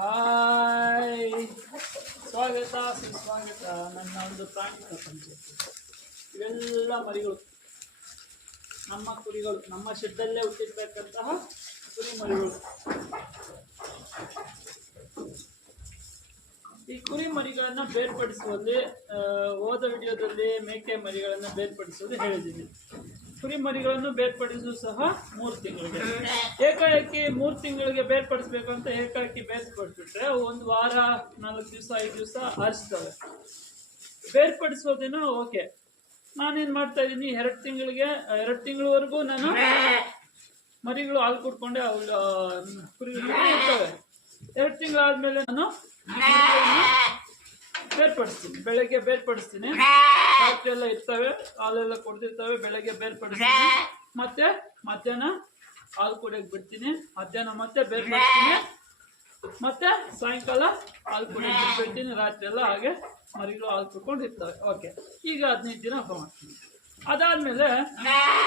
Hi. ಸ್ವಾಗತ, ಸುಸ್ವಾಗತ. ನನ್ನ ಒಂದು ಪ್ರಾಣಿ ಪ್ರಪಂಚಕ್ಕೆ ಇವೆಲ್ಲ ಮರಿಗಳು. ನಮ್ಮ ಕುರಿಗಳು, ನಮ್ಮ ಶೆಡ್ಡಲ್ಲೇ ಹುಟ್ಟಿರ್ತಕ್ಕಂತಹ ಕುರಿ ಮರಿಗಳು. ಈ ಕುರಿ ಮರಿಗಳನ್ನು ಬೇರ್ಪಡಿಸುವಲ್ಲಿ ಹೋದ ವಿಡಿಯೋದಲ್ಲಿ ಮೇಕೆ ಮರಿಗಳನ್ನು ಬೇರ್ಪಡಿಸುವುದು ಹೇಳಿದ್ದೀನಿ. ಕುರಿ ಮರಿಗಳನ್ನು ಬೇರ್ಪಡಿಸುವುದು ಸಹ ಮೂರು ತಿಂಗಳಿಗೆ. ಏಕಾಏಕಿ ಮೂರು ತಿಂಗಳಿಗೆ ಬೇರ್ಪಡಿಸ್ಬೇಕು ಅಂತ ಏಕಾಏಕಿ ಬೇರ್ಪಡಿಸ್ಬಿಟ್ರೆ ಒಂದು ವಾರ, ನಾಲ್ಕು ದಿವಸ, ಐದು ದಿವಸ ಬೇರ್ಪಡಿಸೋ ಬೇರ್ಪಡಿಸೋದೇನೋ ಓಕೆ. ನಾನೇನು ಮಾಡ್ತಾ ಇದ್ದೀನಿ? ಎರಡು ತಿಂಗಳಿಗೆ, ಎರಡು ತಿಂಗಳವರೆಗೂ ನಾನು ಮರಿಗಳು ಹಾಲು ಕುಡ್ಕೊಂಡೆ, ಅವು ಕುರಿಗಳು ಇರ್ತವೆ. ಎರಡು ತಿಂಗಳಾದ್ಮೇಲೆ ನಾನು ಬೇರ್ಪಡಿಸ್ತೀನಿ ಬೆಳಗ್ಗೆ ಬೇರ್ಪಡಿಸ್ತೀನಿ ರಾತ್ರಿ ಎಲ್ಲ ಇರ್ತವೆ ಹಾಲೆಲ್ಲ ಕೊಡ್ತಿರ್ತವೆ ಬೆಳಗ್ಗೆ ಬೇರ್ಪಡಿಸ್ತೀನಿ ಮತ್ತೆ ಮಧ್ಯಾಹ್ನ ಹಾಲು ಕುಡಿಯಕ್ ಬಿಡ್ತೀನಿ. ಮಧ್ಯಾಹ್ನ ಮತ್ತೆ ಬೇರ್ಪಡಿಸ್ತೀನಿ ಮತ್ತೆ ಸಾಯಂಕಾಲ ಹಾಲು ಕುಡಿಯಕ್ಕೆ ಬಿಟ್ಬಿಡ್ತೀನಿ ರಾತ್ರಿ ಎಲ್ಲ ಹಾಗೆ ಮರಿಗಳು ಹಾಲು ಕುಡ್ಕೊಂಡು ಇರ್ತವೆ. ಓಕೆ ಈಗ ಹದಿನೈದು ದಿನ ಹಬ್ಬ ಮಾಡ್ತೀನಿ. ಅದಾದ್ಮೇಲೆ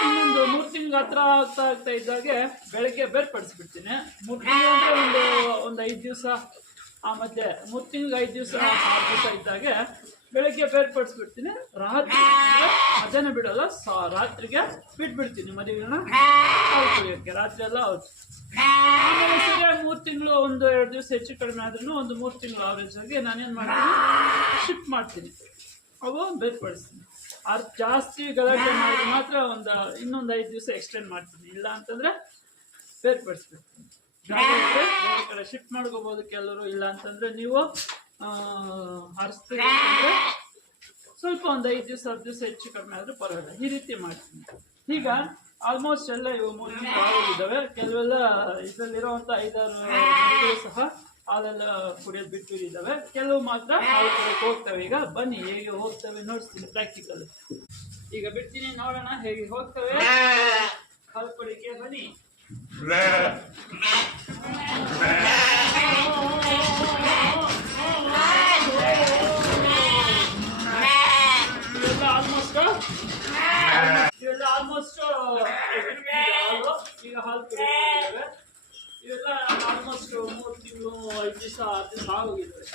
ಇನ್ನೊಂದು ಮೂರು ತಿಂಗಳು ಹತ್ರ ಆಗ್ತಾ ಆಗ್ತಾ ಇದ್ದಾಗೆ ಬೆಳಗ್ಗೆ ಬೇರ್ಪಡಿಸ್ಬಿಡ್ತೀನಿ ಮೂರು ತಿಂಗಳು ಅಂದ್ರೆ ಒಂದು ಒಂದು ಐದು ದಿವಸ ಆ ಮತ್ತೆ ಮೂರು ಐದು ದಿವಸ ಆರು ದಿವಸ ಇದ್ದಾಗೆ ಬೆಳಗ್ಗೆ ಬೇರ್ಪಡಿಸ್ಬಿಡ್ತೀನಿ ರಾತ್ರಿ ಮಧ್ಯಾಹ್ನ ಬಿಡಲ್ಲ ರಾತ್ರಿಗೆ ಬಿಟ್ಬಿಡ್ತೀನಿ ಹಾಲು ಕುಡಿಯೋಕ್ಕೆ. ರಾತ್ರಿ ಎಲ್ಲ ಹೌದು. ಆಮೇಲೆ ಮೂರು ತಿಂಗಳು, ಒಂದು ಎರಡು ದಿವಸ ಹೆಚ್ಚು ಕಡಿಮೆ ಆದ್ರೂ ಒಂದು ಮೂರು ತಿಂಗಳು ಆವರೇಜ್ ಆಗಿ ನಾನೇನು ಮಾಡ್ತೀನಿ? ಶಿಫ್ಟ್ ಮಾಡ್ತೀನಿ. ಅವು ಬೇರ್ಪಡಿಸ್ತೀನಿ ಅದು ಜಾಸ್ತಿ ಗಲಾಟೆ ಮಾಡಿದ್ರೆ ಮಾತ್ರ ಒಂದು ಇನ್ನೊಂದು ಐದು ದಿವಸ ಎಕ್ಸ್ಟೆಂಡ್ ಮಾಡ್ತೀನಿ. ಇಲ್ಲ ಅಂತಂದ್ರೆ ಬೇರ್ಪಡಿಸ್ಬಿಡ್ತೀನಿ ಜಾಗ ಶಿಫ್ಟ್ ಮಾಡ್ಕೋಬಹುದು ಕೆಲವರು ಇಲ್ಲ ಅಂತಂದ್ರೆ ನೀವು ಅಂತಂದ್ರೆ ಸ್ವಲ್ಪ ಒಂದು ಐದು ದಿವಸ ಹತ್ತು ದಿವಸ ಹೆಚ್ಚು ಕಡಿಮೆ ಆದ್ರೂ ಪರವಾಗಿಲ್ಲ. ಈ ರೀತಿ ಮಾಡ್ತೀನಿ. ಈಗ ಆಲ್ಮೋಸ್ಟ್ ಎಲ್ಲ ಇವು ಮೂರು ಆಗೋಗಿದ್ದಾವೆ ಕೆಲವೆಲ್ಲ ಇದರಲ್ಲಿರುವಂಥ ಐದಾರು ಸಹ ಹಾಲೆಲ್ಲ ಕುಡಿಯೋದು ಬಿಟ್ಟಿದ್ದಾವೆ ಕೆಲವು ಮಾತ್ರ ಹಾಲು ಕುಡಿಯೋಕೆ ಹೋಗ್ತವೆ. ಈಗ ಬನ್ನಿ ಹೇಗೆ ಹೋಗ್ತವೆ ನೋಡ್ತೀನಿ ಪ್ರಾಕ್ಟಿಕಲ್ ಈಗ ಬಿಡ್ತೀನಿ ನೋಡೋಣ ಹೇಗೆ ಹೋಗ್ತವೆ. ಹಾಲು ಬನ್ನಿ. ಇವೆಲ್ಲ ಆಲ್ಮೋಸ್ಟ್ ಇವೆಲ್ಲ ಆಲ್ಮೋಸ್ಟ್ ಹಾಲು ಈಗ ಹಾಲು ಕುಡಿಯೋದಿದ್ದಾವೆ ಇವೆಲ್ಲ ಆಲ್ಮೋಸ್ಟ್ ಮೂರು ತಿಂಗಳು ಐದು ದಿವಸ ಆರು ದಿವಸ ಆಗೋಗಿದ್ದಾವೆ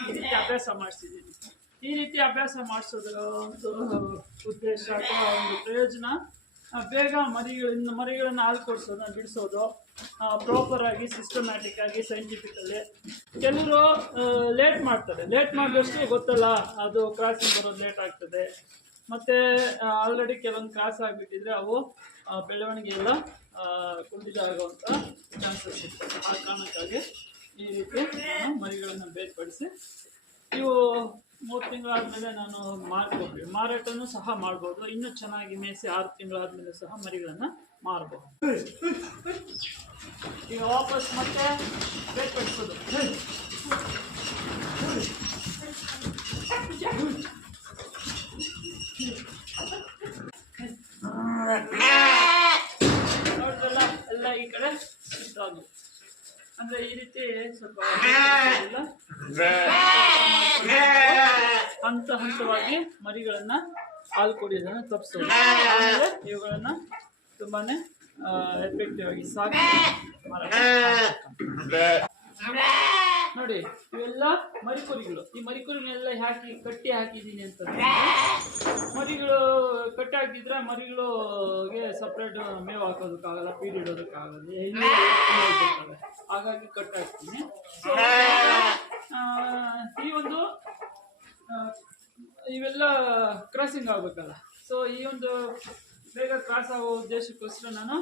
ಈ ರೀತಿ ಅಭ್ಯಾಸ ಮಾಡಿಸಿದ್ದೀನಿ ಈ ರೀತಿ ಅಭ್ಯಾಸ ಮಾಡಿಸೋದ್ರ ಒಂದು ಉದ್ದೇಶ ಅಥವಾ ಒಂದು ಪ್ರಯೋಜನ ಆ, ಬೇಗ ಮರಿಗಳಿಂದ, ಮರಿಗಳನ್ನು ಹಾಲು ಕೊಡಿಸೋದನ್ನ ಬಿಡಿಸೋದು ಪ್ರಾಪರ್ ಆಗಿ ಸಿಸ್ಟಮ್ಯಾಟಿಕ್ ಆಗಿ ಸೈಂಟಿಫಿಕಲ್ಲಿ ಕೆಲವರು ಲೇಟ್ ಮಾಡ್ತಾರೆ. ಲೇಟ್ ಮಾಡಿದಷ್ಟು ಗೊತ್ತಲ್ಲ, ಅದು ಕ್ರಾಸಿಂಗ್ ಬರೋದು ಲೇಟ್ ಆಗ್ತದೆ. ಮತ್ತು ಆಲ್ರೆಡಿ ಕೆಲವೊಂದು ಕ್ರಾಸ್ ಆಗಿಬಿಟ್ಟಿದ್ರೆ ಅವು ಬೆಳವಣಿಗೆ ಎಲ್ಲ ಕುಂಡಿದ ಚಾನ್ಸಸ್ ಇರ್ತದೆ. ಆ ಕಾರಣಕ್ಕಾಗಿ ಈ ರೀತಿ ನಾನು ಮರಿಗಳನ್ನು ಬೇರ್ಪಡಿಸಿ ಇವು ಮೂರು ತಿಂಗಳಾದ್ಮೇಲೆ ನಾನು ಮಾರ್ಕೋಬೇಕು ಮಾರಾಟನೂ ಸಹ ಮಾಡ್ಬೋದು. ಇನ್ನೂ ಚೆನ್ನಾಗಿ ಮೇಯಿಸಿ ಆರು ತಿಂಗಳಾದ್ಮೇಲೆ ಸಹ ಮರಿಗಳನ್ನು ಮಾರ್ಬೋದು. ಈಗ ವಾಪಸ್ ಮತ್ತೆ ನೋಡಿದ್ರಲ್ಲ, ಎಲ್ಲ ಈ ಕಡೆ ಶಿಫ್ಟ್ ಅಂದ್ರೆ ಈ ರೀತಿ ಸ್ವಲ್ಪ ಹಂತ ಹಂತವಾಗಿ ಮರಿಗಳನ್ನ ಹಾಲು ಕುಡಿಯೋದನ್ನ ತಪ್ಪಿಸೋದು ಆಮೇಲೆ ಇವುಗಳನ್ನ ತುಂಬಾನೇ ಎಫೆಕ್ಟಿವ್ ಆಗಿ ಸಾಕಿ ನೋಡಿ ಇವೆಲ್ಲ ಮರಿಕುರಿಗಳು. ಈ ಮರಿಕುರಿನೆಲ್ಲ ಹಾಕಿ ಕಟ್ಟಿ ಹಾಕಿದ್ದೀನಿ ಅಂತಂದ್ರೆ ಮರಿಗಳು ಕಟ್ಟಿ ಹಾಕಿದ್ರೆ ಮರಿಗಳಿಗೆ ಸಪ್ರೇಟ್ ಮೇವು ಹಾಕೋದಕ್ಕಾಗಲ್ಲ ಫೀಡ್ ಇಡೋದಕ್ಕಾಗಲ್ಲ ಹಾಗಾಗಿ ಕಟ್ ಹಾಕ್ತೀನಿ. ಈ ಒಂದು ಇವೆಲ್ಲ ಕ್ರಾಸಿಂಗ್ ಆಗ್ಬೇಕಲ್ಲ. ಸೊ ಈ ಒಂದು ಬೇಗ ಕ್ರಾಸ್ ಆಗೋ ಉದ್ದೇಶಕ್ಕೋಸ್ಕರ ನಾನು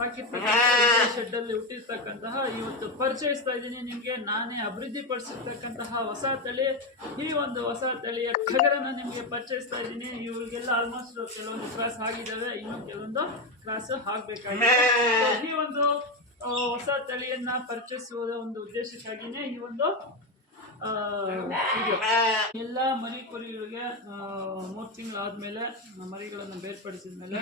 ಸಾಕಿರ್ತಕ್ಕಂಥ ಶೆಡ್ಡಲ್ಲಿ ಹುಟ್ಟಿರ್ತಕ್ಕಂತಹ ಇವತ್ತು ಪರಿಚಯಿಸ್ತಾ ಇದ್ದೀನಿ. ನಿಮಗೆ ನಾನೇ ಅಭಿವೃದ್ಧಿ ಪಡಿಸಿರ್ತಕ್ಕಂತಹ ಹೊಸ ತಳಿ ಈ ಒಂದು ಹೊಸ ತಳಿಯ ಖಗರನ ನಿಮಗೆ ಪರಿಚಯಿಸ್ತಾ ಇದ್ದೀನಿ. ಇವರಿಗೆಲ್ಲ ಆಲ್ಮೋಸ್ಟ್ ಕೆಲವೊಂದು ಕ್ರಾಸ್ ಆಗಿದ್ದಾವೆ ಇನ್ನು ಕೆಲವೊಂದು ಕ್ರಾಸ್ ಆಗಬೇಕಾಗಿದೆ. ಈ ಒಂದು ಹೊಸ ತಳಿಯನ್ನ ಪರಿಚಯಿಸುವ ಒಂದು ಉದ್ದೇಶಕ್ಕಾಗಿನೇ ಈ ಒಂದು ಎಲ್ಲ ಮರಿ ಕುರಿಗಳಿಗೆ ಮೂರು ತಿಂಗಳಾದ್ಮೇಲೆ ಮರಿಗಳನ್ನು ಬೇರ್ಪಡಿಸಿದ ಮೇಲೆ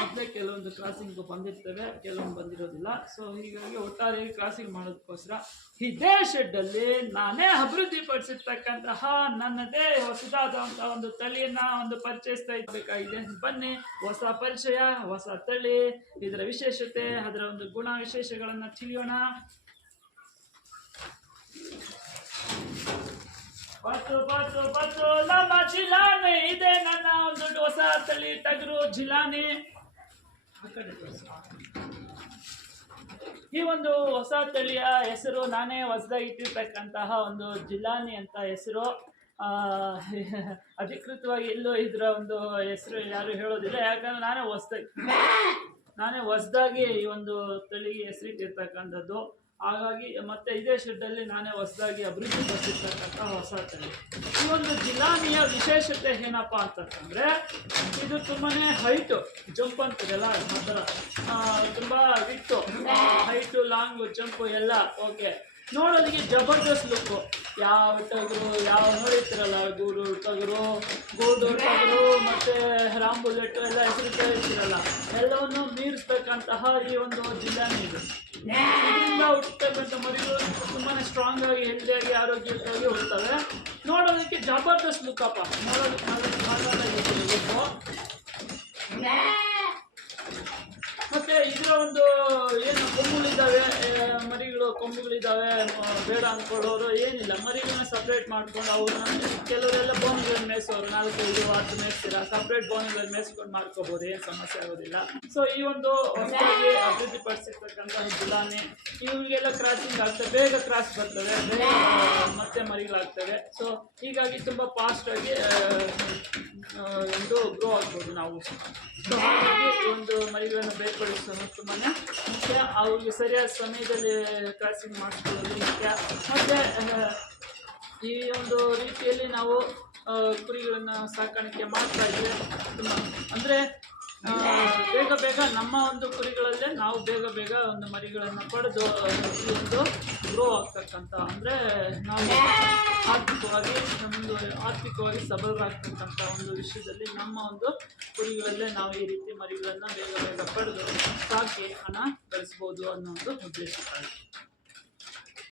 ಮತ್ತೆ ಕೆಲವೊಂದು ಕ್ರಾಸಿಂಗ್ ಬಂದಿರ್ತವೆ, ಕೆಲವೊಂದು ಬಂದಿರೋದಿಲ್ಲ. ಸೊ ಹೀಗಾಗಿ ಒಟ್ಟಾರೆ ಕ್ರಾಸಿಂಗ್ ಮಾಡೋದಕ್ಕೋಸ್ಕರ ಇದೇ ಶೆಡ್ಡಲ್ಲಿ ನಾನೇ ಅಭಿವೃದ್ಧಿ ಪಡಿಸಿರ್ತಕ್ಕಂತಹ ನನ್ನದೇ ಹೊಸದಾದಂತಹ ಒಂದು ತಳಿಯನ್ನ ಒಂದು ಪರಿಚಯಿಸ್ತಾ ಇರಬೇಕಾಗಿದೆ. ಬನ್ನಿ, ಹೊಸ ಪರಿಚಯ, ಹೊಸ ತಳಿ, ಇದರ ವಿಶೇಷತೆ, ಅದರ ಒಂದು ಗುಣ ವಿಶೇಷಗಳನ್ನ ತಿಳಿಯೋಣ. ಬತ್ತು ಬತ್ತು ಬತ್ತು. ನಮ್ಮ ಇದೆ. ನನ್ನ ಒಂದು ಹೊಸ ತಲೆ ಟಗರು ಜಿಲಾನೆ ಈ ಒಂದು ಹೊಸ ತಳಿಯ ಹೆಸರು ನಾನೇ ಹೊಸದಾಗಿ ಇಟ್ಟಿರ್ತಕ್ಕಂತಹ ಒಂದು ಜಿಲಾನಿ ಅಂತ ಹೆಸರು. ಅಧಿಕೃತವಾಗಿ ಎಲ್ಲೂ ಇದರ ಒಂದು ಹೆಸರು ಯಾರು ಹೇಳೋದಿಲ್ಲ. ಯಾಕಂದ್ರೆ ನಾನೇ ಹೊಸದಾಗಿ ನಾನೇ ಹೊಸದಾಗಿ ಈ ಒಂದು ತಳಿಗೆ ಹೆಸರಿಟ್ಟಿರ್ತಕ್ಕಂಥದ್ದು. ಹಾಗಾಗಿ ಮತ್ತೆ ಇದೇ ಶೆಡ್ಡಲ್ಲಿ ನಾನೇ ಹೊಸದಾಗಿ ಅಭಿವೃದ್ಧಿ ಪಡಿಸಿರ್ತಕ್ಕಂಥ ಹೊಸ ತಳಿ ಈ ಒಂದು ಜಿಲಾನಿಯ ವಿಶೇಷತೆ ಏನಪ್ಪ ಅಂತಂದ್ರೆ ಇದು ತುಂಬಾನೇ ಹೈಟು ಜಂಪ್ ಥರ. ಆ, ತುಂಬಾ ವಿಟ್ಟು ಹೈಟು ಲಾಂಗು ಜಂಪು ಎಲ್ಲ ಓಕೆ ನೋಡೋದಕ್ಕೆ ಜಬರ್ದಸ್ತ್ ಲುಕ್ಕು ಯಾವ ಟಗರು ಯಾವ ನೋಡಿರ್ತೀರಲ್ಲ ಗೂರು ಟಗರು ಗೋಡು ಟಗರು ಮತ್ತೆ ರಾಮ್ ಬುಲೆಟ್ ಎಲ್ಲ ಹೆಸರು ಕೇಳಿರ್ತೀರಲ್ಲ ಎಲ್ಲವನ್ನು ಮೀರಿಸ್ತಕ್ಕಂತಹ ಈ ಒಂದು ಜಿಲ್ಲಾನೇ ಇದು. ಇದರಿಂದ ಹುಟ್ಟತಕ್ಕಂಥ ಮರಿಗಳು ತುಂಬಾ ಸ್ಟ್ರಾಂಗ್ ಆಗಿ ಹೆಲ್ದಿಯಾಗಿ ಆರೋಗ್ಯಕ್ಕಾಗಿ ಹೋಗ್ತವೆ. ನೋಡೋದಕ್ಕೆ ಜಬರ್ದಸ್ತ್ ಲುಕ್ಕಪ್ಪ ನೋಡೋದಕ್ಕೆ ಮತ್ತೆ ಇದರ ಒಂದು ಏನು ಕೊಂಬುಗಳಿದ್ದಾವೆ ಮರಿಗಳು, ಕೊಂಬುಗಳಿದ್ದಾವೆ ಬೇಡ ಅಂದ್ಕೊಳ್ಳೋರು ಏನಿಲ್ಲ. ಮರಿಗಳನ್ನ ಸಪ್ರೇಟ್ ಮಾಡ್ಕೊಂಡು ಅವ್ರನ್ನ ಕೆಲವರೆಲ್ಲ ಬೋನ್ಗಳನ್ನ ಮೇಯಿಸೋರು. ನಾಲ್ಕು ಐದು ಹತ್ತು ಮೇಯಿಸ್ತೀರ? ಸಪ್ರೇಟ್ ಬೋನ್ಗಳನ್ನ ಮೇಯಿಸ್ಕೊಂಡು ಮಾಡ್ಕೋಬೋದು. ಏನು ಸಮಸ್ಯೆ ಆಗೋದಿಲ್ಲ. ಸೊ ಈ ಒಂದು ಹೊಸದಾಗಿ ಅಭಿವೃದ್ಧಿ ಪಡಿಸಿರ್ತಕ್ಕಂಥ ಜಿಲ್ಲಾನೆ ಇವರಿಗೆಲ್ಲ ಕ್ರಾಸಿಂಗ್ ಆಗ್ತದೆ ಬೇಗ ಕ್ರಾಸ್ ಬರ್ತವೆ ಬೇಗ ಮತ್ತೆ ಮರಿಗಳಾಗ್ತವೆ. ಸೊ ಹೀಗಾಗಿ ತುಂಬ ಫಾಸ್ಟಾಗಿ ಒಂದು ಗ್ರೋ ಆಗ್ಬೋದು ನಾವು. ಸೊ ಹಾಗಾಗಿ ಒಂದು ಮರಿಗಳನ್ನು ಬೇರ್ಪಡಿಸೋದು ತುಂಬಾ ಮುಖ್ಯ ಅವ್ರಿಗೆ ಸರಿಯಾದ ಸಮಯದಲ್ಲಿ ಕ್ರಾಸಿಂಗ್ ಮಾಡಿಸ್ಕೊಳ್ಳೋದು ಮುಖ್ಯ. ಮತ್ತು ಈ ಒಂದು ರೀತಿಯಲ್ಲಿ ನಾವು ಕುರಿಗಳನ್ನು ಸಾಕಾಣಿಕೆ ಮಾಡ್ತಾ ಇದ್ದರೆ ತುಂಬ. ಅಂದರೆ ಬೇಗ ಬೇಗ ನಮ್ಮ ಒಂದು ಕುರಿಗಳಲ್ಲೇ ನಾವು ಬೇಗ ಬೇಗ ಒಂದು ಮರಿಗಳನ್ನು ಪಡೆದು ಒಂದು ಗ್ರೋ ಆಗ್ತಕ್ಕಂಥ. ಅಂದರೆ, ನಾವು ಆರ್ಥಿಕವಾಗಿ ನಮ್ಮದು ಆರ್ಥಿಕವಾಗಿ ಸಬಲರಾಗ್ತಕ್ಕಂಥ ಒಂದು ವಿಷಯದಲ್ಲಿ ನಮ್ಮ ಒಂದು ಕುರಿಗಳಲ್ಲೇ ನಾವು ಈ ರೀತಿ ಮರಿಗಳನ್ನು ಬೇಗ ಬೇಗ ಪಡೆದು ಸಾಕಿ ಹಣ ಗಳಿಸ್ಬೋದು ಅನ್ನೋ ಒಂದು ಉದ್ದೇಶ